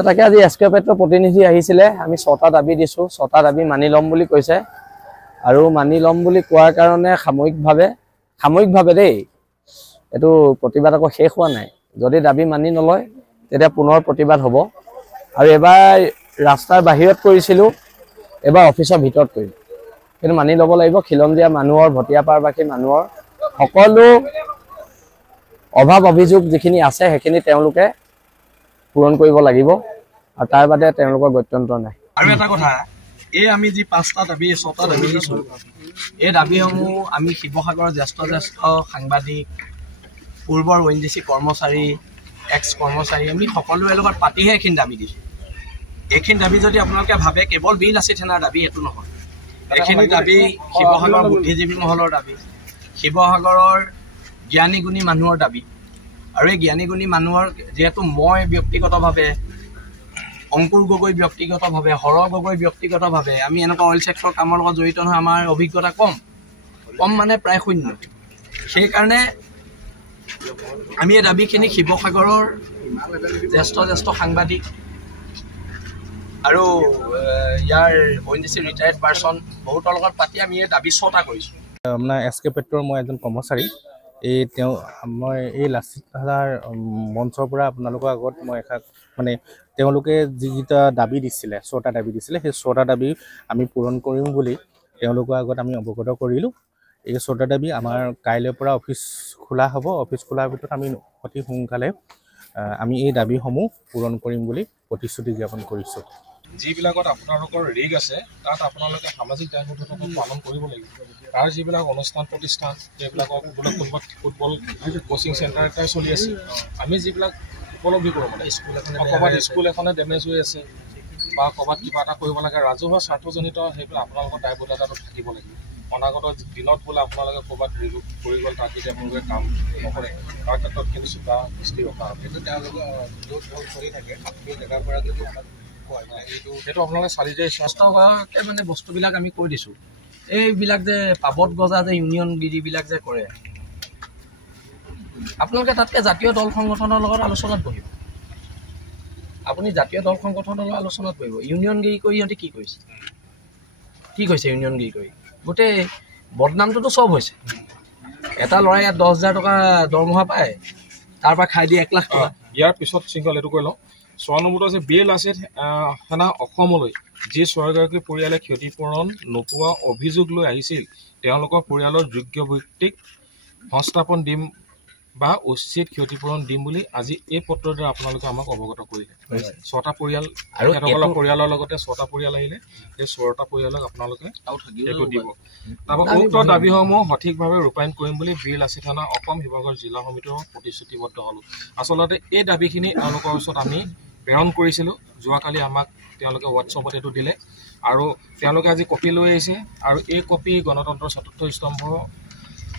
তাকে আজি এছকেপেটৰ প্ৰতিনিধি আহিছিলে আমি 6টা দাবী দিছো 6টা দাবী মানি লম বুলি কৈছে আৰু মানি লম বুলি কোৱাৰ কাৰণে সাময়িকভাৱে দেই এটো প্ৰতিবাদ আকৌ শেষ হোৱা নাই যদি দাবী মানি নলয় তেতিয়া পুনৰ প্ৰতিবাদ হ'ব আৰু এবাৰ ৰাস্তাৰ বাহিৰত কৰিছিলো এবাৰ অফিচৰ ভিতৰত কৰিলো কিন্তু মানি ল'ব লাগিব খিলঞ্জীয়া মানুহৰ ভটিয়াপাৰবাসী মানুহৰ সকলো অভাৱ অভিযোগ যিখিনি আছে সেইখিনি তেওঁলোকে পূৰণ কৰিব লাগিব আৰু তাৰ বাদে তেওঁলোকৰ গত্যন্তৰ নাই আৰু এটা কথা এই আমি যি 5টা দাবী 6টা দাবী দিছো এই দাবীসমূহ আমি শিৱসাগৰৰ জ্যেষ্ঠ সাংবাদিক পূৰ্বৰ ONGC কৰ্মচাৰী এক্স কৰ্মচাৰী আমি সকলোৰে লগত পাতিহে এইখিনি দাবী দিছো এইখিনি দাবী যদি আপোনালোকে ভাবে কেৱল বিল আছে থানাৰ দাবী এটো নহয় এইখিনি দাবী শিৱসাগৰৰ বুদ্ধিজীৱী মহলৰ দাবী শিৱসাগৰৰ জ্ঞানী গুণী মানুহৰ দাবী আৰু এই জ্ঞানী গুণী মানুহৰ যেহেতু মই ব্যক্তিগতভাৱে অংকুৰ গগৈ ব্যক্তিগতভাৱে হৰ গগৈ ব্যক্তিগতভাৱে আমি এনেকুৱা অইল সেক্টৰ কামৰ লগত জড়িত নহয় আমাৰ অভিজ্ঞতা কম মানে প্ৰায় শূন্য সেই কাৰণে আমি এই দাবীখিনি শিৱসাগৰৰ জ্যেষ্ঠ সাংবাদিক আৰু ইয়াৰ ONGC ৰিটায়াৰ্ড পাৰ্চন বহুতৰ লগত পাতি আমি এই দাবী 6টা কৰিছো আপোনাৰ এছকেপেটৰ মই এজন কৰ্মচাৰী মই এই লাচিত ধাৰাৰ মঞ্চৰ পৰা আপোনালোকৰ আগত মই মানে তেওঁলোকে যিকেইটা দাবী দিছিলে 6টা দাবী দিছিলে সেই 6টা দাবী আমি পূৰণ কৰিম বুলি তেওঁলোকৰ আগত আমি অৱগত কৰিলোঁ এই 6টা দাবী আমাৰ কাইলৈৰ পৰা অফিচ খোলা হ'ব অফিচ খোলাৰ ভিতৰত আমি অতি সোনকালে আমি এই দাবীসমূহ পূৰণ কৰিম বুলি প্ৰতিশ্ৰুতি জ্ঞাপন কৰিছোঁ যিবিলাকত আপোনালোকৰ ৰিগ আছে তাত আপোনালোকে সামাজিক দায়বদ্ধতাটো পালন কৰিব লাগিব তাৰ যিবিলাক অনুষ্ঠান প্ৰতিষ্ঠান সেইবিলাকক ফুটবল কোচিং চেণ্টাৰ এটাই চলি আছে আমি যিবিলাক উপলব্ধি কৰোঁ মানে স্কুল এখনে ডেমেজ হৈ আছে বা ক'ৰবাত কিবা এটা কৰিব লাগে ৰাজহুৱা স্বাৰ্থজনিত সেইবিলাক আপোনালোকৰ দায়বদ্ধতাটো থাকিব লাগিব অনাগত দিনত বোলে আপোনালোকে ক'ৰবাত কৰি গ'ল তাত যদি আপোনালোকে কাম নকৰে তাৰ ক্ষেত্ৰত কিন্তু চোকা দৃষ্টি ৰখা হ'ব কিন্তু তেওঁলোকে য'ত কৰি থাকে সেই জেগাৰ পৰা যদি সেইটো আপোনালোকে চালি জাৰি স্বাস্থ্যকে মানে বস্তুবিলাক আমি কৈ দিছোঁ এইবিলাক যে পাবত গজা যে ইউনিয়নগিৰিবিলাক যে কৰে আপোনালোকে তাতকৈ জাতীয় দল সংগঠনৰ লগত আলোচনাত বহিব আপুনি জাতীয় দল সংগঠনৰ লগত আলোচনাত বহিব ইউনিয়নগিৰি কৰি সিহঁতে কি কৈছে ইউনিয়নগিৰি কৰি গোটেই বদনামটোতো চব হৈছে এটা ল'ৰাই ইয়াত 10,000 টকা দৰমহা পায় তাৰ পৰা খাই দিয়ে 1 লাখ টকা ইয়াৰ পিছত শৃংখল এইটো কৈ লওঁ 6 নম্বৰটো আছে বিল আছে সেনা অসমলৈ যি 6গৰাকী পৰিয়ালে ক্ষতিপূৰণ নোপোৱা অভিযোগ লৈ আহিছিল তেওঁলোকৰ পৰিয়ালৰ যোগ্য ব্যক্তিক সংস্থাপন দিম বা উচিত ক্ষতিপূৰণ দিম বুলি আজি এই পত্ৰৰ দ্বাৰা আপোনালোকে আমাক অৱগত কৰিলে 6টা পৰিয়াল আৰু পৰিয়ালৰ লগতে 6টা পৰিয়াল আহিলে এই 6টা পৰিয়ালক আপোনালোকে এইটো দিব তাৰপৰা উক্ত দাবীসমূহ সঠিকভাৱে ৰূপায়ণ কৰিম বুলি বিল আছে থানা অসম শিৱসাগৰ জিলা সমিতিৰ প্ৰতিশ্ৰুতিবদ্ধ হ'লোঁ আচলতে এই দাবীখিনি তেওঁলোকৰ ওচৰত আমি প্ৰেৰণ কৰিছিলোঁ যোৱাকালি আমাক তেওঁলোকে হোৱাটছআপত এইটো দিলে আৰু তেওঁলোকে আজি কপি লৈ আহিছে আৰু এই কপি গণতন্ত্ৰৰ ৪ৰ্থ স্তম্ভ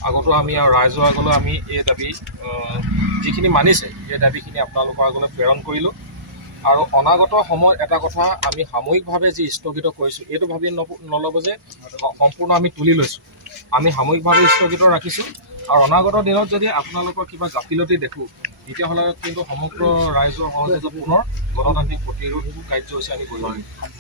আগতো আমি আৰু ৰাইজৰ আগলৈ আমি এই দাবী যিখিনি মানিছে এই দাবীখিনি আপোনালোকৰ আগলৈ প্ৰেৰণ কৰিলোঁ আৰু অনাগত সময়ত এটা কথা আমি সাময়িকভাৱে যি স্থগিত কৰিছোঁ এইটো ভাবি নল'ব যে সম্পূৰ্ণ আমি তুলি লৈছোঁ আমি সাময়িকভাৱে স্থগিত ৰাখিছোঁ আৰু অনাগত দিনত যদি আপোনালোকৰ কিবা গাফিলতি দেখোঁ তেতিয়াহ'লে কিন্তু সমগ্ৰ ৰাইজৰ সহযোগত পুনৰ গণতান্ত্ৰিক প্ৰতিৰোধ কাৰ্যসূচী আমি কৰিব লাগিব